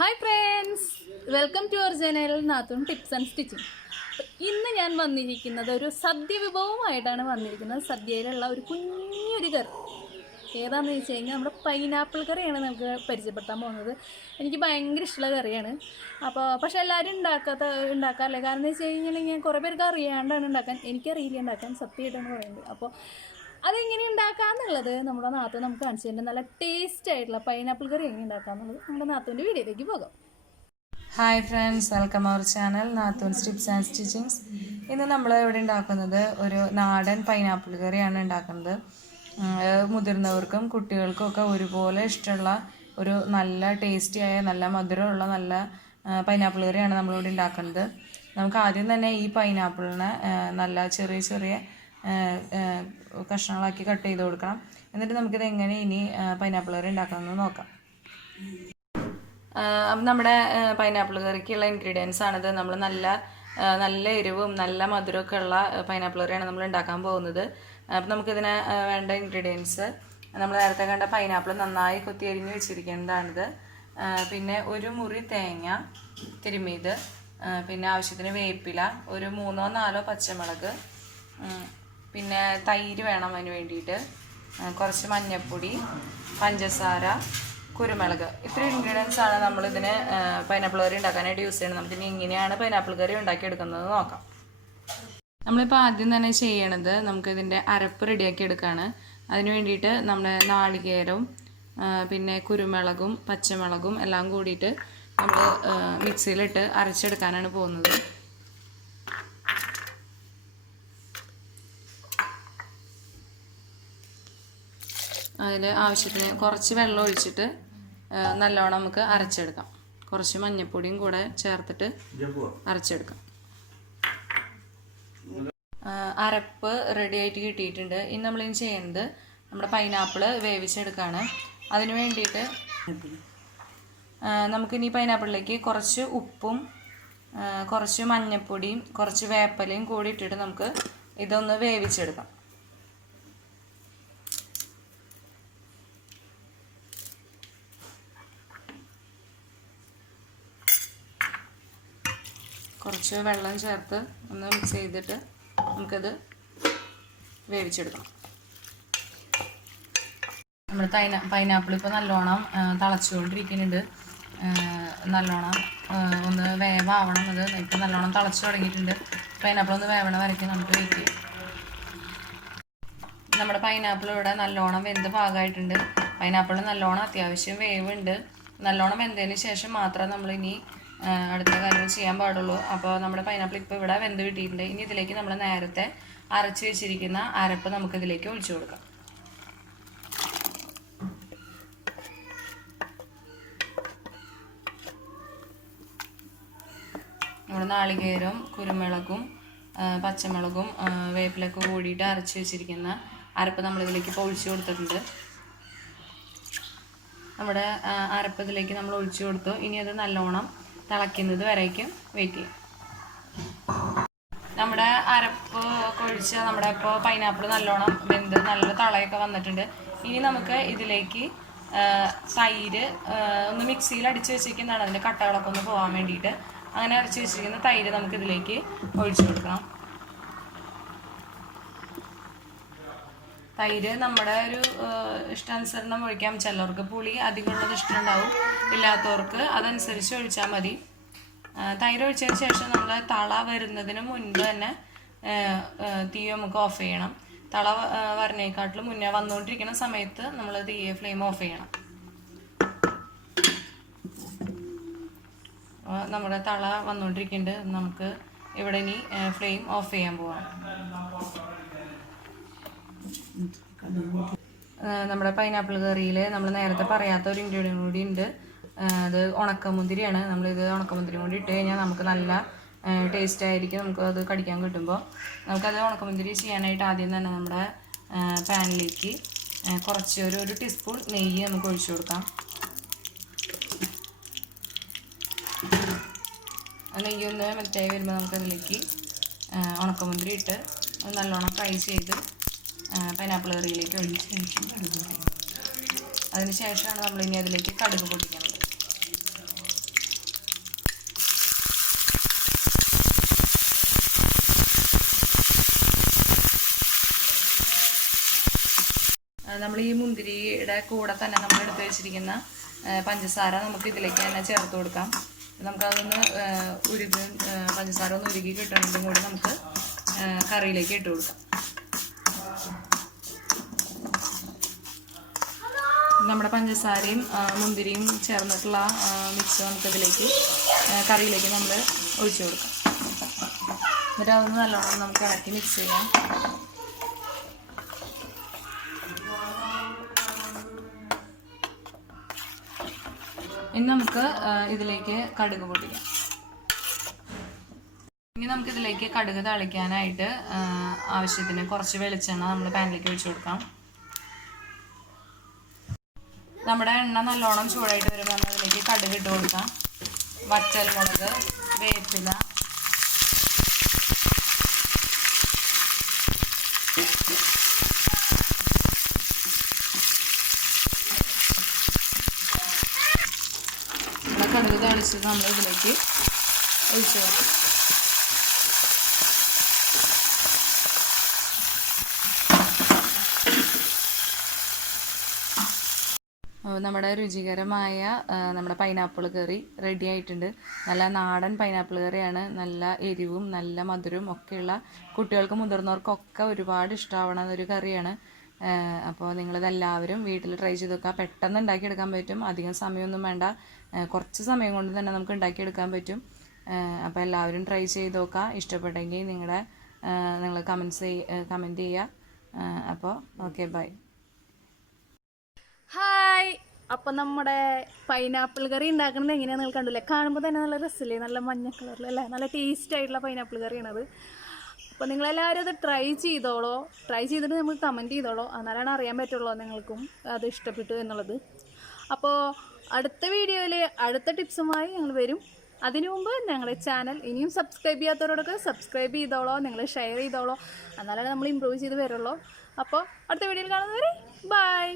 Hi friends, welcome to our channel Nathun Tips and Stitching. ഇന്ന് ഞാൻ വന്നിരിക്കുന്നത് ഒരു സദ്യ വിഭവമായിട്ടാണ് വന്നിരിക്കുന്നത്. സദ്യയിലുള്ള ഒരു കുഞ്ഞൊരു കറി ഏതാണെന്ന് വെച്ച് കഴിഞ്ഞാൽ നമ്മുടെ പൈനാപ്പിൾ കറിയാണ് നമുക്ക് പരിചയപ്പെടുത്താൻ പോകുന്നത്. എനിക്ക് ഭയങ്കര ഇഷ്ടമുള്ള കറിയാണ്. പക്ഷേ എല്ലാവരും ഉണ്ടാക്കാറില്ല. കാരണം എന്ന് വെച്ച് കഴിഞ്ഞിട്ടുണ്ടെങ്കിൽ കുറേ പേർക്ക് അറിയാണ്ടാണ് ഉണ്ടാക്കാൻ. എനിക്കറിയില്ല ഉണ്ടാക്കാൻ, സത്യമായിട്ടാണ് പറയുന്നത്. അതെങ്ങനെ ഉണ്ടാക്കാമെന്നുള്ളത് നമ്മുടെ നാത്തു നമുക്ക് കാണിച്ചു തരുന്നത്. നല്ല ടേസ്റ്റ് ആയിട്ടുള്ള പൈനാപ്പിൾ കറി എങ്ങനെ ഉണ്ടാക്കാമെന്നുള്ളത് നമ്മുടെ നാത്തുവിൻ്റെ വീഡിയോയിലേക്ക് പോകാം. Hi friends, welcome our channel നാത്തൂൻസ് ടിപ്സ് ആൻഡ് സ്റ്റിച്ചിങ്സ്. ഇന്ന് നമ്മൾ ഇവിടെ ഉണ്ടാക്കുന്നത് ഒരു നാടൻ പൈനാപ്പിൾ കറിയാണ് ഉണ്ടാക്കുന്നത്. മുതിർന്നവർക്കും കുട്ടികൾക്കും ഒക്കെ ഒരുപോലെ ഇഷ്ടമുള്ള ഒരു നല്ല ടേസ്റ്റിയായ നല്ല മധുരമുള്ള നല്ല പൈനാപ്പിൾ കറിയാണ് നമ്മളിവിടെ ഉണ്ടാക്കുന്നത്. നമുക്ക് ആദ്യം തന്നെ ഈ പൈനാപ്പിളിനെ നല്ല ചെറിയ ചെറിയ കഷ്ണങ്ങളാക്കി കട്ട് ചെയ്ത് കൊടുക്കണം. എന്നിട്ട് നമുക്കിത് എങ്ങനെ ഇനി പൈനാപ്പിൾ കറി ഉണ്ടാക്കാമെന്ന് നോക്കാം. അപ്പം നമ്മുടെ പൈനാപ്പിൾ കറിക്കുള്ള ഇൻഗ്രീഡിയൻസ് ആണിത്. നമ്മൾ നല്ല എരിവും നല്ല മധുരമൊക്കെ ഉള്ള പൈനാപ്പിൾ കറിയാണ് നമ്മൾ ഉണ്ടാക്കാൻ പോകുന്നത്. അപ്പം നമുക്കിതിന് വേണ്ട ഇൻഗ്രീഡിയൻസ് നമ്മൾ നേരത്തെ കണ്ട പൈനാപ്പിൾ നന്നായി കൊത്തി അരിഞ്ഞ് വെച്ചിരിക്കേണ്ടതാണിത്. പിന്നെ ഒരു മുറി തേങ്ങ തിരുമ്മിയത്, പിന്നെ ആവശ്യത്തിന് വേപ്പില, ഒരു 3-4 പച്ചമുളക്, പിന്നെ തൈര് വേണം അതിന് വേണ്ടിയിട്ട്, കുറച്ച് മഞ്ഞൾപ്പൊടി, പഞ്ചസാര, കുരുമുളക്. ഇത്രയും ഇൻഗ്രീഡിയൻസ് ആണ് നമ്മളിതിന് പൈനാപ്പിൾ കറി ഉണ്ടാക്കാനായിട്ട് യൂസ് ചെയ്യുന്നത്. നമുക്കിനി എങ്ങനെയാണ് പൈനാപ്പിൾ കറി ഉണ്ടാക്കിയെടുക്കുന്നത് നോക്കാം. നമ്മളിപ്പോൾ ആദ്യം തന്നെ ചെയ്യണത് നമുക്കിതിൻ്റെ അരപ്പ് റെഡിയാക്കി എടുക്കുകയാണ്. അതിന് വേണ്ടിയിട്ട് നമ്മുടെ നാളികേരവും പിന്നെ കുരുമുളകും പച്ചമുളകും എല്ലാം കൂടിയിട്ട് നമ്മൾ മിക്സിയിലിട്ട് അരച്ചെടുക്കാനാണ് പോകുന്നത്. അതിൽ ആവശ്യത്തിന് കുറച്ച് വെള്ളം ഒഴിച്ചിട്ട് നല്ലോണം നമുക്ക് അരച്ചെടുക്കാം. കുറച്ച് മഞ്ഞൾപ്പൊടിയും കൂടെ ചേർത്തിട്ട് അരച്ചെടുക്കാം. അരപ്പ് റെഡി ആയിട്ട് കിട്ടിയിട്ടുണ്ട്. ഇനി നമ്മളിനി ചെയ്യുന്നത് നമ്മുടെ പൈനാപ്പിൾ വേവിച്ചെടുക്കുകയാണ്. അതിന് വേണ്ടിയിട്ട് നമുക്കിനി പൈനാപ്പിളിലേക്ക് കുറച്ച് ഉപ്പും കുറച്ച് മഞ്ഞൾപ്പൊടിയും കുറച്ച് വേപ്പിലയും കൂടി ഇട്ടിട്ട് നമുക്ക് ഇതൊന്ന് വേവിച്ചെടുക്കാം. കുറച്ച് വെള്ളം ചേർത്ത് ഒന്ന് മിക്സ് ചെയ്തിട്ട് നമുക്കത് വേവിച്ചെടുക്കണം. നമ്മൾ പൈനാപ്പിൾ ഇപ്പോൾ നല്ലോണം തിളച്ചുകൊണ്ടിരിക്കുന്നുണ്ട്. നല്ലോണം ഒന്ന് വേവാവണം. അത് ഇപ്പോൾ നല്ലോണം തിളച്ചു തുടങ്ങിയിട്ടുണ്ട്. പൈനാപ്പിൾ ഒന്ന് വേവണ വരയ്ക്ക് നമുക്ക് വെയിറ്റ് ചെയ്യാം. നമ്മുടെ പൈനാപ്പിൾ ഇവിടെ നല്ലോണം വെന്ത് പാകമായിട്ടുണ്ട്. പൈനാപ്പിൾ നല്ലോണം അത്യാവശ്യം വേവുണ്ട്. നല്ലോണം വെന്തതിന് ശേഷം മാത്രം നമ്മളിനി അടുത്ത കാര്യങ്ങൾ ചെയ്യാൻ പാടുള്ളൂ. അപ്പോൾ നമ്മുടെ പൈനാപ്പിൾ ഇപ്പോൾ ഇവിടെ വെന്ത് കിട്ടിയിട്ടുണ്ട്. ഇനി ഇതിലേക്ക് നമ്മൾ നേരത്തെ അരച്ച് വെച്ചിരിക്കുന്ന അരപ്പ് നമുക്കിതിലേക്ക് ഒഴിച്ചു കൊടുക്കാം. നമ്മൾ നാളികേരവും കുരുമുളകും പച്ചമുളകും വേപ്പിലൊക്കെ കൂടിയിട്ട് അരച്ച് വെച്ചിരിക്കുന്ന അരപ്പ് നമ്മളിതിലേക്ക് ഇപ്പോൾ ഒഴിച്ചു കൊടുത്തിട്ടുണ്ട്. നമ്മുടെ അരപ്പ് ഇതിലേക്ക് നമ്മൾ ഒഴിച്ചു കൊടുത്തു. ഇനി അത് നല്ലോണം തിളയ്ക്കുന്നത് വരേക്കും വെയിറ്റ് ചെയ്യും. നമ്മുടെ അരപ്പ് ഒക്കെ ഒഴിച്ച് നമ്മുടെ ഇപ്പോൾ പൈനാപ്പിൾ നല്ലോണം വെന്ത് നല്ല തളയൊക്കെ വന്നിട്ടുണ്ട്. ഇനി നമുക്ക് ഇതിലേക്ക് തൈര് ഒന്ന് മിക്സിയിൽ അടിച്ച് വെച്ചിരിക്കുന്നതാണ്. അതിൻ്റെ കട്ടകളൊക്കെ ഒന്ന് പോകാൻ വേണ്ടിയിട്ട് അങ്ങനെ അരച്ച് വെച്ചിരിക്കുന്ന തൈര് നമുക്കിതിലേക്ക് ഒഴിച്ചു കൊടുക്കണം. തൈര് നമ്മുടെ ഒരു ഇഷ്ടാനുസരണം ഒഴിക്കാം. ചിലർക്ക് പുളി അധികമുള്ളത് ഇഷ്ടമുണ്ടാവും, ഇല്ലാത്തവർക്ക് അതനുസരിച്ച് ഒഴിച്ചാൽ മതി. തൈര് ഒഴിച്ചതിന് ശേഷം നമ്മൾ തള വരുന്നതിന് മുൻപ് തന്നെ തീ നമുക്ക് ഓഫ് ചെയ്യണം. തള വരണേക്കാട്ടിലും മുന്നേ വന്നുകൊണ്ടിരിക്കുന്ന സമയത്ത് നമ്മൾ ഫ്ലെയിം ഓഫ് ചെയ്യണം. നമ്മുടെ തള വന്നുകൊണ്ടിരിക്കുന്നുണ്ട്. നമുക്ക് ഇവിടെ ഇനി ഫ്ലെയിം ഓഫ് ചെയ്യാൻ പോവാം. നമ്മുടെ പൈനാപ്പിൾ കറിയിൽ നമ്മൾ നേരത്തെ പറയാത്ത ഒരു ഇൻഗ്രീഡിയൻ്റ് കൂടി ഉണ്ട്. അത് ഉണക്കമുന്തിരിയാണ്. നമ്മളിത് ഉണക്കമുന്തിരി കൂടി ഇട്ട് കഴിഞ്ഞാൽ നമുക്ക് നല്ല ടേസ്റ്റ് ആയിരിക്കും. നമുക്കത് കടിക്കാൻ കിട്ടുമ്പോൾ നമുക്കത് ഉണക്കമുന്തിരി ചെയ്യാനായിട്ട് ആദ്യം തന്നെ നമ്മുടെ പാനിലേക്ക് കുറച്ച് ഒരു ടീസ്പൂൺ നെയ്യ് നമുക്ക് ഒഴിച്ചു കൊടുക്കാം. നെയ്യൊന്ന് മെൽറ്റായി വരുമ്പോൾ നമുക്കതിലേക്ക് ഉണക്കമുന്തിരി ഇട്ട് നല്ലോണം ഫ്രൈ ചെയ്ത് പൈനാപ്പിൾ കറിയിലേക്ക് ഒഴിച്ച് അതിന് ശേഷമാണ് നമ്മളിനി അതിലേക്ക് കടുക് പൊടിക്കുന്നത്. നമ്മൾ ഈ മുന്തിരിയുടെ കൂടെ തന്നെ നമ്മൾ എടുത്ത് വെച്ചിരിക്കുന്ന പഞ്ചസാര നമുക്ക് ഇതിലേക്ക് തന്നെ ചേർത്ത് കൊടുക്കാം. നമുക്കതൊന്ന് പഞ്ചസാര ഒന്ന് ഉരുകി കിട്ടണമെങ്കിലും കൂടി നമുക്ക് കറിയിലേക്ക് ഇട്ട് കൊടുക്കാം. നമ്മുടെ പഞ്ചസാരയും മുന്തിരിയും ചേർന്നിട്ടുള്ള മിക്സ് നമുക്കിതിലേക്ക് കറിയിലേക്ക് നമ്മൾ ഒഴിച്ചു കൊടുക്കാം. എന്നിട്ട് അതൊന്ന് നല്ലോണം നമുക്ക് ഇളക്കി മിക്സ് ചെയ്യാം. ഇനി നമുക്ക് ഇതിലേക്ക് കടുക് പൊടിക്കാം. ഇനി നമുക്കിതിലേക്ക് കടുക് തളിക്കാനായിട്ട് ആവശ്യത്തിന് കുറച്ച് വെളിച്ചെണ്ണ നമ്മൾ പാനിലേക്ക് ഒഴിച്ചു കൊടുക്കാം. നമ്മുടെ എണ്ണ നല്ലോണം ചൂടായിട്ട് വരുമ്പോൾ നമ്മൾ ഇതിലേക്ക് കടുക് ഇട്ട് കൊടുക്കാം. വറ്റൽമുളക്, വേപ്പില, കടുക് തളിച്ചത് നമ്മൾ ഇതിലേക്ക് ഒഴിച്ചു കൊടുക്കും. നമ്മുടെ രുചികരമായ നമ്മുടെ പൈനാപ്പിൾ കറി റെഡി ആയിട്ടുണ്ട്. നല്ല നാടൻ പൈനാപ്പിൾ കറിയാണ്. നല്ല എരിവും നല്ല മധുരവും ഒക്കെയുള്ള കുട്ടികൾക്കും മുതിർന്നവർക്കൊക്കെ ഒരുപാട് ഇഷ്ടമാവണ ഒരു കറിയാണ്. അപ്പോൾ നിങ്ങളിതെല്ലാവരും വീട്ടിൽ ട്രൈ ചെയ്ത് നോക്കുക. പെട്ടെന്ന് ഉണ്ടാക്കിയെടുക്കാൻ പറ്റും. അധികം സമയമൊന്നും വേണ്ട. കുറച്ച് സമയം കൊണ്ട് തന്നെ നമുക്ക് ഉണ്ടാക്കിയെടുക്കാൻ പറ്റും. അപ്പോൾ എല്ലാവരും ട്രൈ ചെയ്ത് നോക്കുക. ഇഷ്ടപ്പെട്ടെങ്കിൽ നിങ്ങൾ കമൻറ്റ് ചെയ്യുക. അപ്പോൾ ഓക്കെ, ബൈ. ഹായ്. അപ്പം നമ്മുടെ പൈനാപ്പിൾ കറി ഉണ്ടാക്കുന്നത് എങ്ങനെയാണെന്ന് നിങ്ങൾ കണ്ടില്ലേ? കാണുമ്പോൾ തന്നെ നല്ല രസമില്ലേ? നല്ല മഞ്ഞ കളറിലല്ലേ? നല്ല ടേസ്റ്റ് ആയിട്ടുള്ള പൈനാപ്പിൾ കറിയാണത്. അപ്പോൾ നിങ്ങളെല്ലാവരും അത് ട്രൈ ചെയ്തോളോ. ട്രൈ ചെയ്തിട്ട് നമുക്ക് കമൻറ്റ് ചെയ്തോളോ. എന്നാലാണ് അറിയാൻ പറ്റുള്ളൂ നിങ്ങൾക്കും അത് ഇഷ്ടപ്പെട്ടു എന്നുള്ളത്. അപ്പോൾ അടുത്ത വീഡിയോയിൽ അടുത്ത ടിപ്സുമായി ഞങ്ങൾ വരും. അതിനു മുമ്പ് ഞങ്ങളുടെ ചാനൽ ഇനിയും സബ്സ്ക്രൈബ് ചെയ്യാത്തവരോടൊക്കെ സബ്സ്ക്രൈബ് ചെയ്തോളോ. നിങ്ങൾ ഷെയർ ചെയ്തോളോ. എന്നാലാണ് നമ്മൾ ഇമ്പ്രൂവ് ചെയ്ത് വരുള്ളൂ. അപ്പോൾ അടുത്ത വീഡിയോയിൽ കാണുന്നവരെ ബൈ.